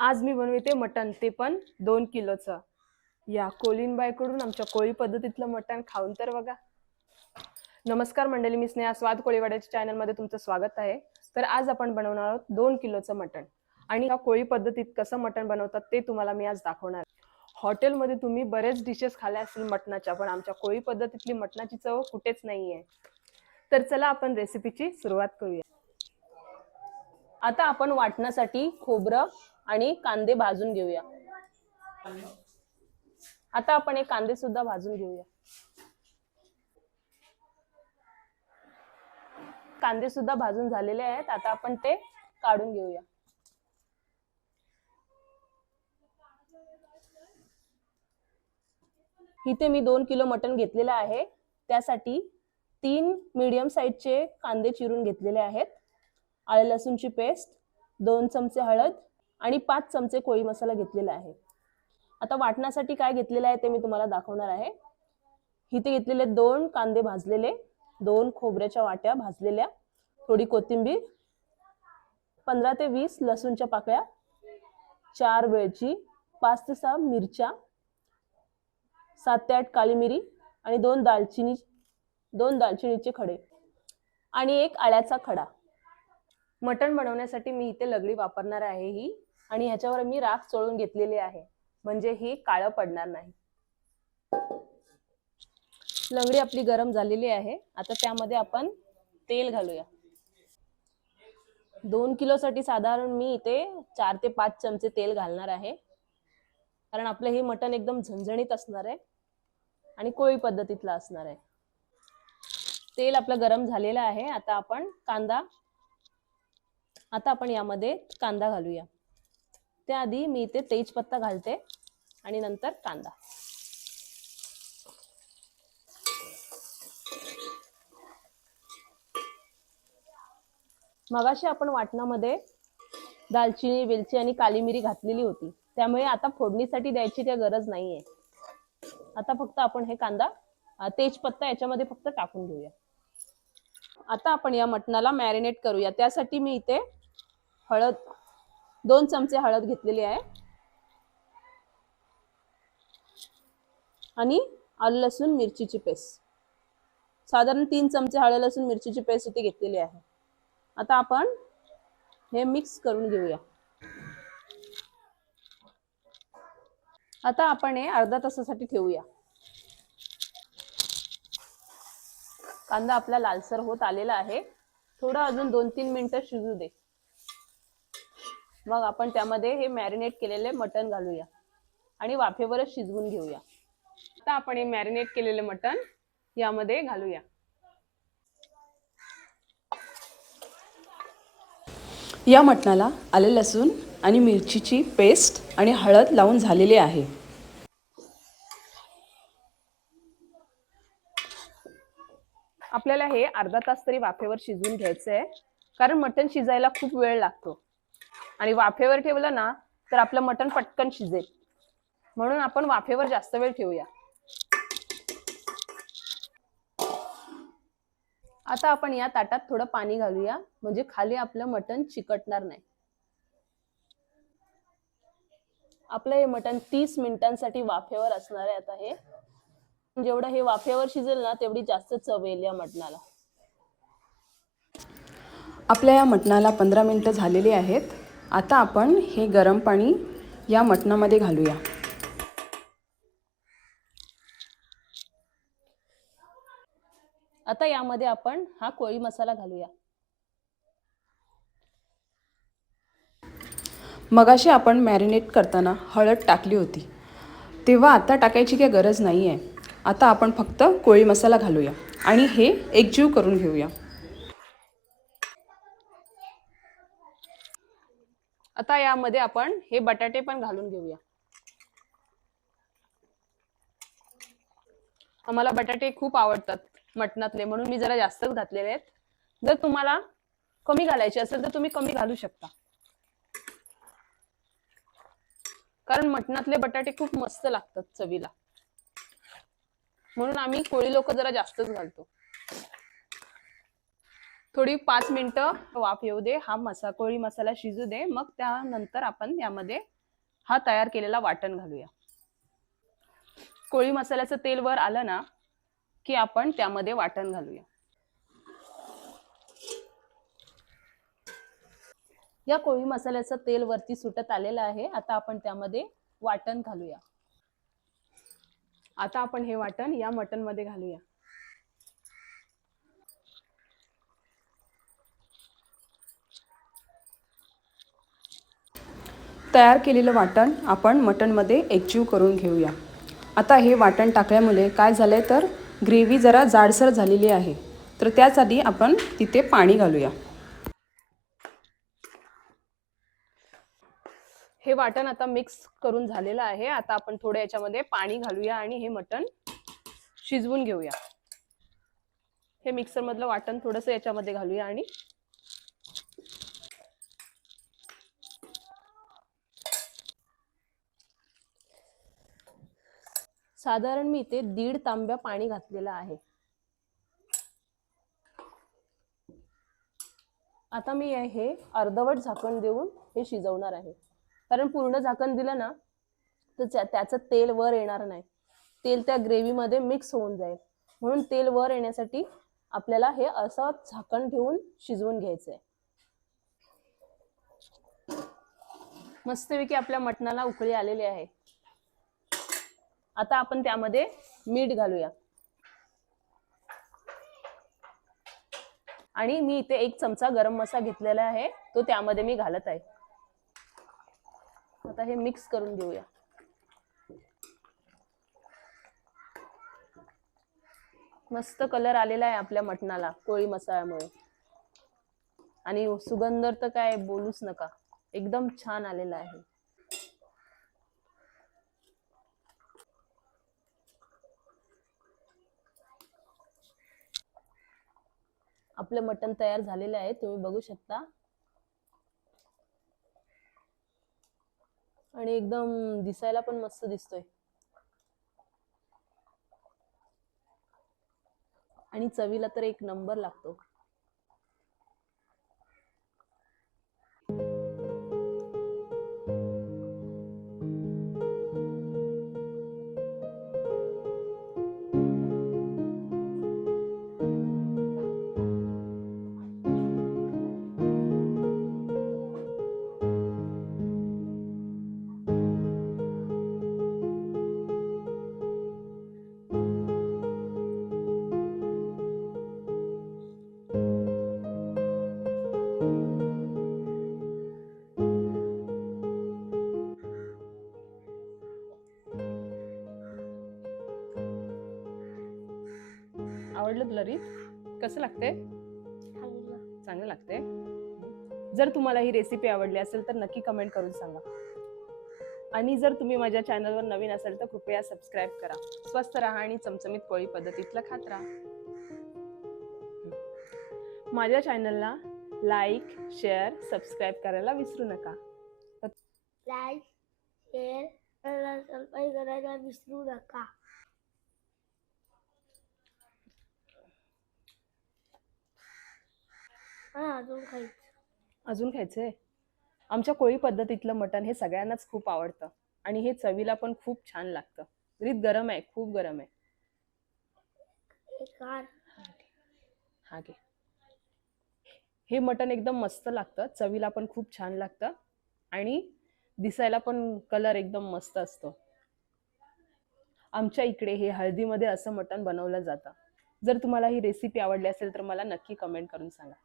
आज मी बनवते मटण ते पण दोन किलोचं. या कोलीनबाईकडून आमच्या कोळी पद्धतीतलं मटण खाऊन तर बघा. नमस्कार मंडळी मी स्नेहा स्वाद कोळीवाड्याच्या चॅनलमध्ये तुमचं स्वागत आहे. तर आज आपण बनवणार आहोत दोन किलोचं मटण. आणि या कोळी पद्धतीत कसं मटण बनवतात ते तुम्हाला मी आज दाखवणार हॉटेलमध्ये तुम्ही बरेच डिशेस खाल्ल्या असतील मटणाच्या पण आमच्या कोळी पद्धतीतली मटणाची चव कुठेच नाही आहे तर चला आपण रेसिपीची सुरुवात करूया. आता आपण वाटण्यासाठी खोबरं आणि कांदे भाजून घेऊया. आता आपण हे कांदे सुद्धा भाजून घेऊया. कांदे सुद्धा भाजून झालेले आहेत. आता आपण ते काढून घेऊया. इथे मी दोन किलो मटण घेतलेलं आहे. त्यासाठी तीन मीडियम साईजचे कांदे चिरून घेतलेले आहेत. आले लसूणची पेस्ट दोन चमचे हळद आणि पाच चमचे कोळी मसाला घेतलेला आहे. आता वाटण्यासाठी काय घेतलेलं आहे ते मी तुम्हाला दाखवणार आहे. इथे घेतलेले दोन कांदे भाजलेले दोन खोबऱ्याच्या वाट्या भाजलेल्या थोडी कोथिंबीर पंधरा ते वीस लसूणच्या पाकळ्या चार वेळची पाच ते सहा मिरच्या सात ते आठ काळी मिरी आणि दोन दालचिनी दोन दालचिनीचे खडे आणि एक आळ्याचा खडा. मटण बनवण्यासाठी मी इथे लगडी वापरणार आहे ही. आणि ह्याच्यावर मी राख चोळून घेतलेली आहे. म्हणजे ही काळं पडणार नाही. लंगडी आपली गरम झालेली आहे. आता त्यामध्ये आपण तेल घालूया. दोन किलोसाठी साधारण मी इथे चार ते पाच चमचे तेल घालणार आहे. कारण आपलं हे मटण एकदम झणझणीत असणार आहे. आणि कोळी पद्धतीतलं असणार आहे. तेल आपलं गरम झालेलं आहे. आता आपण कांदा आता आपण यामध्ये कांदा घालूया. त्याआधी मी इथे तेजपत्ता घालते आणि नंतर कांदा. मगाशी आपण वाटणामध्ये दालचिनी वेलची आणि काली मिरी घातलेली होती. त्यामुळे आता फोडणीसाठी द्यायची काही गरज नाहीये. आता फक्त आपण हे कांदा तेजपत्ता याच्यामध्ये फक्त टाकून घेऊया. आता आपण या मटणाला मॅरिनेट करूया. त्यासाठी मी इथे हळद दोन चमचे हळद घेतलेली आहे. आणि आलं लसूण मिरचीची पेस्ट. साधारण तीन चमचे हळद लसूण मिरचीची पेस्ट इथे घेतलेली आहे. आता आपण हे मिक्स करून घेऊया. आता आपण हे अर्धा तासासाठी ठेवूया. कांदा आपला लालसर होत आलेला आहे. थोडं अजून दोन तीन मिनिटं शिजू दे. मग आपण त्यामध्ये हे मॅरिनेट केलेले मटण घालूया. आणि वाफेवरच शिजवून घेऊया. आता आपण हे मॅरिनेट केलेले मटण यामध्ये घालूया. या मटणाला आले लसूण आणि मिरचीची पेस्ट आणि हळद लावून झालेली आहे. आपल्याला हे अर्धा तास तरी वाफेवर शिजवून घ्यायचं आहे कारण मटण शिजायला खूप वेळ लागतो. आणि वाफेवर ठेवलं ना तर आपलं मटण पटकन शिजेल. म्हणून आपण वाफेवर जास्त वेळ ठेवूया. आता आपण या ताटात थोडं पाणी घालूया म्हणजे खाली आपलं मटण चिकटणार नाही. आपलं हे मटण तीस मिनिटांसाठी वाफेवर असणार आहे आता हे. जेवढं हे वाफेवर शिजेल ना तेवढी जास्त चव येईल या मटणाला. आपल्या या मटणाला पंधरा मिनटं झालेली आहेत. आता आपण हे गरम पाणी या मटणामध्ये घालूया. आता यामध्ये आपण हा कोळी मसाला घालूया. मगाशी आपण मॅरिनेट करताना हळद टाकली होती. तेव्हा आता टाकायची काही गरज नाही आहे आता आपण फक्त कोळी मसाला घालूया आणि हे एकजीव करून घेऊया. आता यामध्ये आपण हे बटाटे पण घालून घेऊया. आम्हाला बटाटे खूप आवडतात मटणातले म्हणून मी जरा जास्तच घातलेले आहेत. जर तुम्हाला कमी घालायचे असेल तर तुम्ही कमी घालू शकता. कारण मटणातले बटाटे खूप मस्त लागतात चवीला. म्हणून आम्ही कोळी लोक जरा जास्तच घालतो. थोडी पाच मिनिटं वाफ येऊ दे. हा मसा कोळी मसाला शिजू दे. मग त्यानंतर आपण यामध्ये हा तयार केलेला वाटण घालूया. कोळी मसाल्याचं तेल वर आलं ना की आपण त्यामध्ये वाटण घालूया. या कोळी मसाल्याचं तेल वरती सुटत आलेलं आहे. आता आपण त्यामध्ये वाटण घालूया. आता आपण हे वाटण या मटनमध्ये घालूया. तयार केलेलं वाटण आपण मटणमध्ये एकजीव करून घेऊया. आता हे वाटण टाकल्यामुळे काय झालं आहे तर ग्रेव्ही जरा जाडसर झालेली आहे. तर त्यासाठी आपण तिथे पाणी घालूया. हे वाटण आता मिक्स करून झालेलं आहे. आता आपण थोडं याच्यामध्ये पाणी घालूया आणि हे मटण शिजवून घेऊया. हे मिक्सर मधलं वाटण थोडंसं याच्यामध्ये घालूया आणि साधारण मी इथे दीड तांब्या पाणी घातलेलं आहे. आता मी हे अर्धवट झाकण देऊन हे शिजवणार आहे. कारण पूर्ण झाकण दिलं ना तर त्याचं तेल वर येणार नाही. तेल त्या ग्रेव्हीमध्ये मिक्स होऊन जाईल. म्हणून तेल वर येण्यासाठी आपल्याला हे असं झाकण ठेवून शिजवून घ्यायचं आहे मस्तपैकी आपल्या मटणाला उकळी आलेली आहे. आता आपण त्यामध्ये मीठ घालूया. आणि मी इथे एक चमचा गरम मसाला घेतलेला आहे तो त्यामध्ये मी घालत आहे. आता हे मिक्स करून घेऊया. मस्त कलर आलेला आहे आपल्या मटणाला कोळी मसाल्यामुळे. आणि सुगंध तर काय बोलूच नका. एकदम छान आलेला आहे. आपलं मटण तयार झालेलं आहे तुम्ही बघू शकता. आणि एकदम दिसायला पण मस्त दिसतोय. आणि चवीला तर एक नंबर लागतो. आवडलं तुला रीत? कसं लागते चांगलं. लागते जर तुम्हाला ही रेसिपी आवडली असेल तर नक्की कमेंट करून सांगा. आणि जर तुम्ही माझ्या चॅनलवर नवीन असेल तर कृपया सबस्क्राईब करा. स्वस्त राहा आणि चमचमीत पोळी पद्धतीतलं खात राहा. माझ्या चॅनलला लाईक शेअर सबस्क्राईब करायला विसरू नका. लाईक शेअर करायला विसरू नका. हा अजून खायचं. अजून खायचंय? आमच्या कोळी पद्धतीतलं मटण हे सगळ्यांनाच खूप आवडतं. आणि हे चवीला पण खूप छान लागतं. रीत गरम आहे खूप गरम आहे. एक हा घे. हे मटण एकदम मस्त लागतं. चवीला पण खूप छान लागतं. आणि दिसायला पण कलर एकदम मस्त असतो. आमच्या इकडे हे हळदीमध्ये असं मटण बनवलं जातं. जर तुम्हाला ही रेसिपी आवडली असेल तर मला नक्की कमेंट करून सांगा.